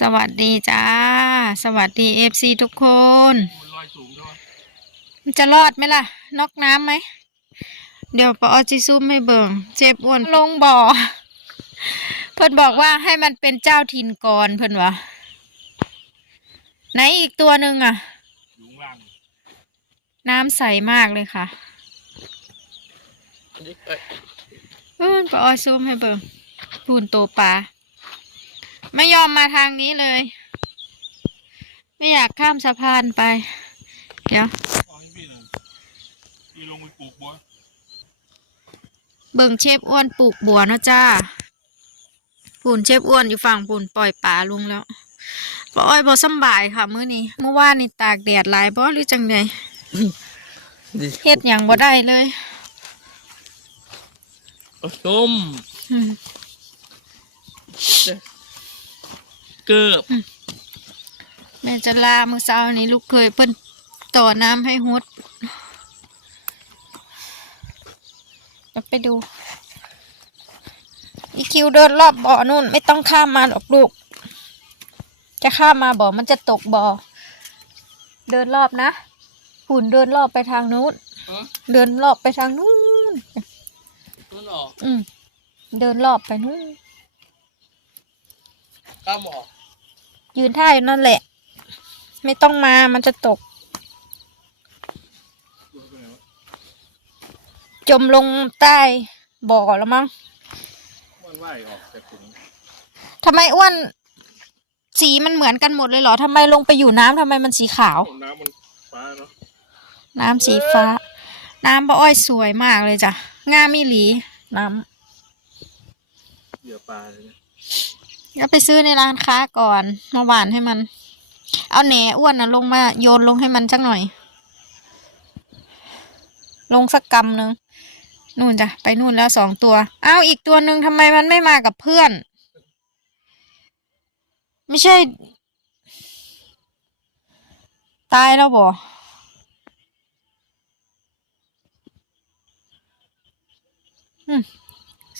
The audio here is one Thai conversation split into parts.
สวัสดีจ้า สวัสดีเอฟซีทุกคนมันลอยสูงด้วยมันจะรอดไหมล่ะ นอกน้ำไหม เดี๋ยวปอจิซูมให้เบิงเจ็บอ้วนลงบ่อ เพิ่นบอกว่าให้มันเป็นเจ้าถิ่นก่อนเพิ่นวะไหนอีกตัวหนึ่งอะอยู่ข้างล่างน้ำใสมากเลยค่ะเอ้ยเพิ่นปอซูมให้เบิงพูนโตปลา ไม่ยอมมาทางนี้เลย ไม่อยากข้ามสะพานไป เดี๋ยวเอาให้พี่หน่อยพี่ลงไปปลูกบัวเบิ่งเชฟอ้วนปลูกบัวเนาะจ้าปูนเชฟอ้วนอยู่ฝั่งปูนปล่อยป่าลุงแล้วปอ้อยบ่สำบายค่ะมื้อนี้เมื่อวานนี่ตากแดดหลายบ่หรือจังใดเฮ็ดหยังบ่ได้เลยเอาส้มอืม เกือบแม่จะลามื้อเช้านี้ลูกเคยเพิ่นต่อน้ำให้ฮดเดี๋ยวไปดูอีคิวเดินรอบบ่อนู่น ไม่ต้องข้ามมาหรอกลูก จะข้ามมาบ่อมันจะตกบ่อ เดินรอบนะหุ่นเดินรอบไปทางนู้น เดินรอบไปทางนู้นต้นออกอืม เดินรอบไปนู้น ข้ามออกยืนท่าอยู่นั่นแหละ ไม่ต้องมามันจะตกตัวไปไหนวะจมลงใต้บ่อแล้วมั้งมันว่ายออกจากถุงทำไมอ้วน สีมันเหมือนกันหมดเลยเหรอทำไมลงไปอยู่น้ำทำไมมันสีขาว น้ำมันฟ้าเนาะน้ำสีฟ้า น้ำปะอ้อยสวยมากเลยจ้ะงามอีหลี น้เหยื่อปลาเลยเนี่ย ก็ไปซื้อในร้านค้าก่อนมาหวานให้มัน เอาแหนอ้วนนะลงมาโยนลงให้มันสักหน่อย ลงสักกำหนึ่งนู่นจ้ะไปนู่นแล้วสองตัวอ้าวอีกตัวหนึ่งทำไมมันไม่มากับเพื่อน ไม่ใช่ ตายแล้วบ่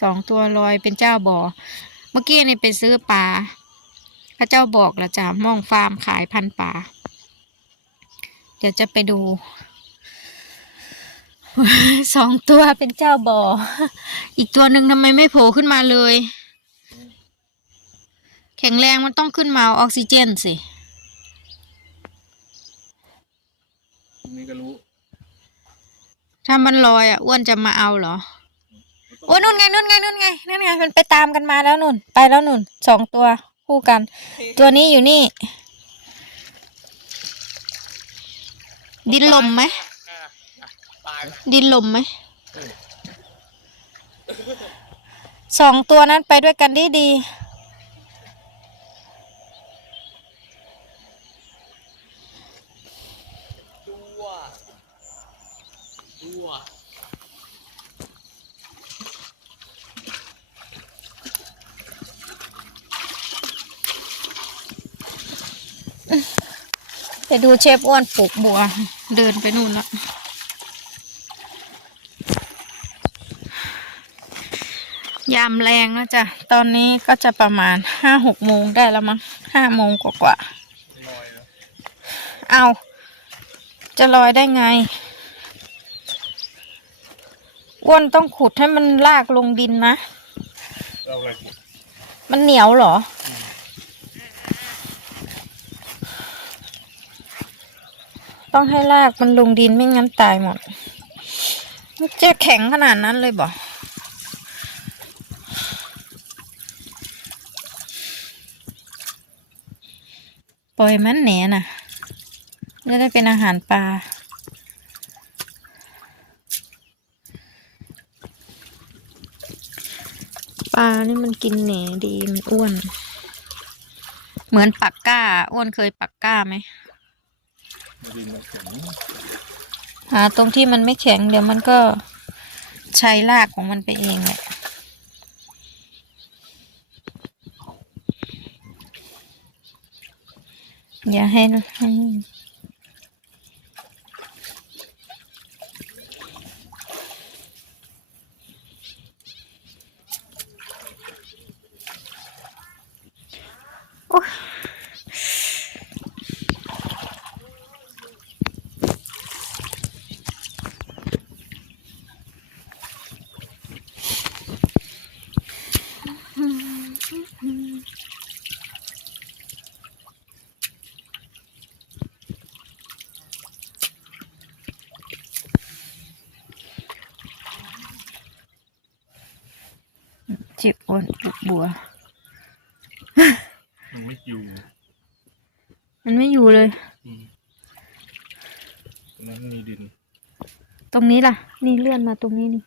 สองตัวลอยเป็นเจ้าบ่อ เมื่อกี้นี่ไปซื้อปลาพระเจ้าบอกแล้วจ้ะมองฟาร์มขายพันธุ์ปลาเดี๋ยวจะไปดูสองตัวเป็นเจ้าบ่อ อีกตัวหนึ่งทำไมไม่โผล่ขึ้นมาเลย แข็งแรงมันต้องขึ้นมาเอาออกซิเจนสิพรุ่งนี้ก็รู้ถ้ามันลอยอะอ้วนจะมาเอาเหรอ โอ้ยนู่นไงนู่นไงนู่นไงนู่นไงมันไปตามกันมาแล้วนู่น ไปแล้วนู่นสองตัวคู่กัน ตัวนี้อยู่นี่ ดินลมไหมอะอะตายละดินลมไหมสองตัวนั้นไปด้วยกันดีดีตัวตัว ๆไปดูเชฟอ้วนปลูกบัว เดินไปนู่นละยามแรงนะจ๊ะ ตอนนี้ก็จะประมาณห้าหกโมงได้แล้วมั้งห้าโมงกว่าๆลอยแล้วเอา จะลอยได้ไง อ้วนต้องขุดให้มันลากลงดินนะเราอะไรมันเหนียวเหรอ ต้องให้ลากมันลงดินไม่งั้นตายหมดมันจะแข็งขนาดนั้นเลยบ่ปล่อยมันแหนน่ะจะได้เป็นอาหารปลาปลานี่มันกินแหนดีมันอ้วน เหมือนปักก้า อ้วนเคยปักก้าไหม ดินมันแข็งหาตรงที่มันไม่แข็งเดี๋ยวมันก็ใช้รากของมันไปเองแหละอย่าให้ให้โอ๊ จ็บอ้วนปลุกบัว มันไม่อยู่มันไม่อยู่เลย อืมตรงนั้นมีดินตรงนี้ล่ะ นี่เลื่อนมาตรงนี้นี่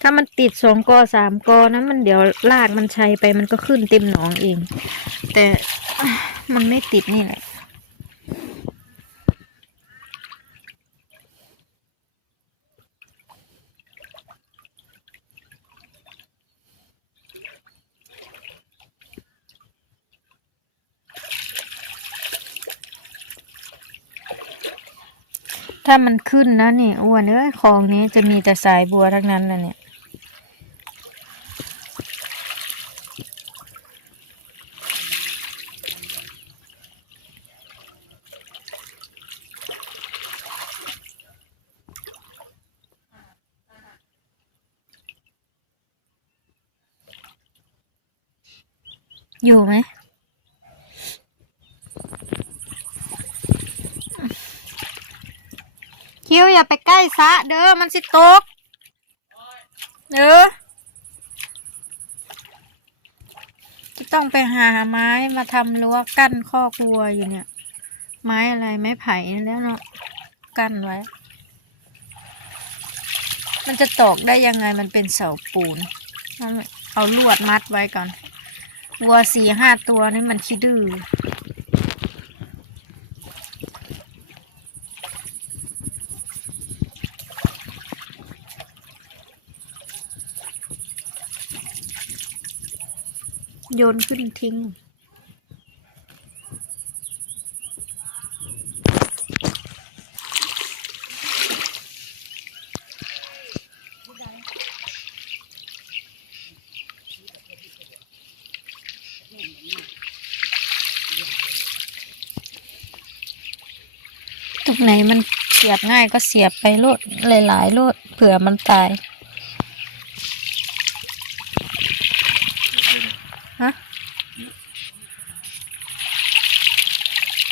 ถ้ามันติดสองกอสามกอนะมันเดี๋ยวลากมันชัยไปมันก็ขึ้นเต็มหนองเอง แต่อะมันไม่ติดนี่แหละ ถ้ามันขึ้นนะเนี่ยอ้วนเอ้ยคลองนี้จะมีแต่สายบัวทั้งนั้นนะเนี่ยอยู่ไหม คิวอย่าไปใกล้สะเด้อมันสิตกเด้อจะต้องไปหาไม้มาทำรั้วกั้นคอกวัวอยู่เนี่ย ไม้อะไรไม้ไผ่แล้วเนาะกั้นไว้ มันจะตกได้ยังไงมันเป็นเสาปูนเอาลวดมัดไว้ก่อนวัวสี่ห้าตัวนี่มันขี้ดื้อ โยนขึ้นทิ้ง ตรงไหนมันเสียบง่ายก็เสียบไปโลดหลายๆโลดเผื่อมันตาย ฮะ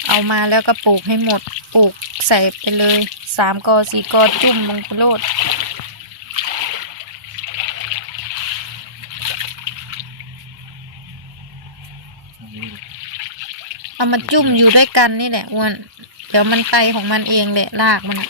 เอามาแล้วก็ปลูกให้หมด ปลูกใส่ไปเลยสามกอสี่กอจุ่มลงไปโลดเลยเอามาจุ่มอยู่ด้วยกันนี่แหละอ้วน เดี๋ยวมันไปของมันเองแหละลากมันอะ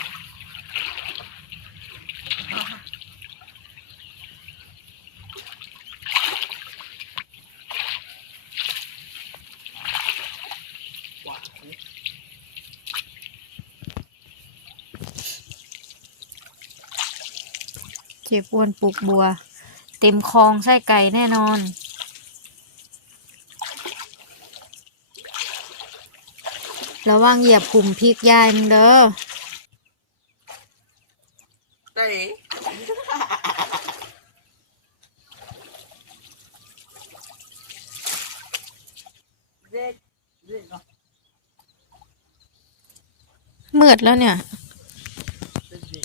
จ็บอ้วนปลูกบัว เต็มคลองไส้ไก่แน่นอนระวังเหยียบขุมพริกยายมึงเด้อเต้เด็กเด็กเนาะมืดแล้วเนี่ย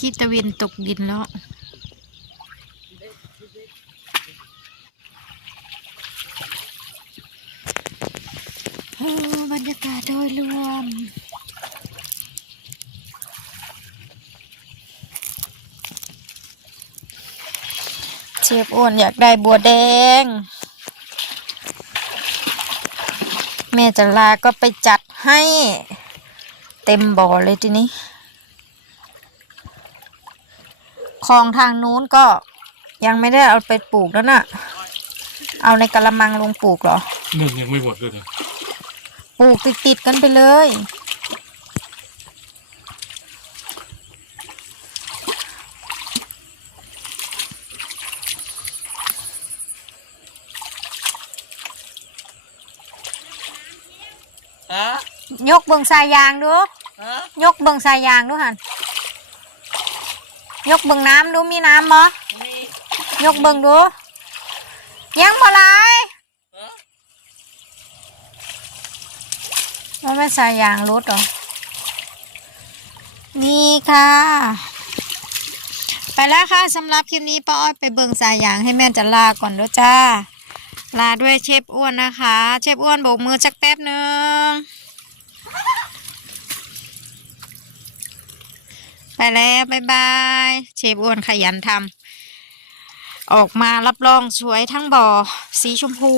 กีตะวินตกดินแล้ว โอ้บ รยากาศโดยรวม เชฟอ้วนอยากได้บัวแดง แม่จะลาก็ไปจัดให้ เต็มบ่อเลยทีนี้คลองทางนู้นก็ยังไม่ได้เอาไปปลูกแล้วน่ะ เอาในกระมังลงปลูกเหรอหนึ่งยังไม่หมดเลยนะ ปลูกติดติดๆกันไปเลยฮะยกเบิงสายยางดูฮะยกเบิงสายยางดูหันยกเบิงน้ำดูมีน้ำบ่มียกเบิงดู ยังบ่หลาย ฮะ ว่า ไม่สายยางรถเหรอ นี่ค่ะ ไปแล้วค่ะสำหรับคลิปนี้ป้าอ้อยไปเบิงสายยางให้แม่จะลาก่อนด้วยจ้า ลาด้วยเชฟอ้วนนะคะ เชฟอ้วนโบกมือสักแป๊บหนึ่งไปแล้วบ๊ายบาย เชฟอ้วนขยันทำออกมารับรองสวยทั้งบ่อ สีชมพู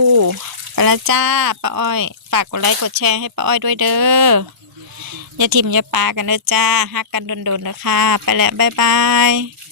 ไปแล้วจ้าป้าอ้อย ฝากกดไลค์กดแชร์ให้ป้าอ้อยด้วยเด้ออย่าทิมอย่าปากันเด้อจ้าฮักกันโดนๆนะคะ ไปแล้วบ๊ายบาย